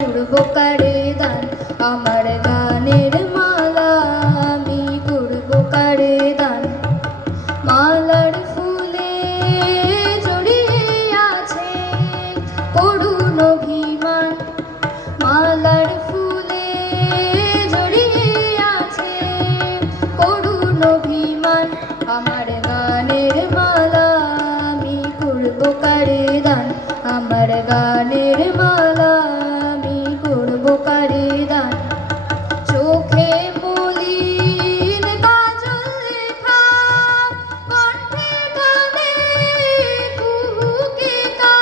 করবো কারে দান আমার গানের মালা, আমি করবো কারে দান। মালার ফুলে জড়িয়ে আছে করুণ অভিমান, মালার ফুলে জড়িয়ে আছে করুণ অভিমান। আমার গানের মালা আমি করবো কারে দান, আমার গানের মালা আমি করবো কারে দান। চোখে মলিন কাজল লেখা, কণ্ঠে গানে কুহুকে কা।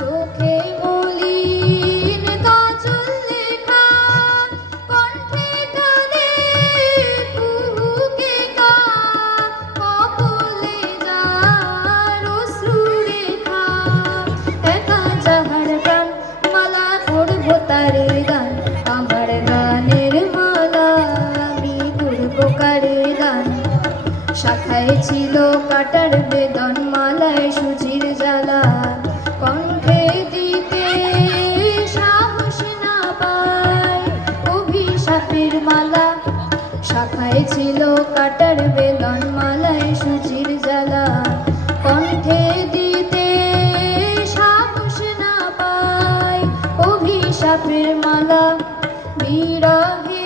চোখে মলিন কাজল লেখা, কণ্ঠে গানে কুহুকে কা। কপলে যার অশ্রু রেখা, একা যাহার গান মালা করবো তারে গান। আমার গানের মালা আমি করবো কারে গান। শাখায় ছিল কাটার বেদন, মালায় সুচির জ্বালা, কণ্ঠে দিতে সাহস না পায় অভিশাপের মালা। শাখায় ছিল কাটার বেদন, মালায় সুচির জ্বালা, কণ্ঠে দিতে সাহস না পায় অভিশাপের মালা। বিরহে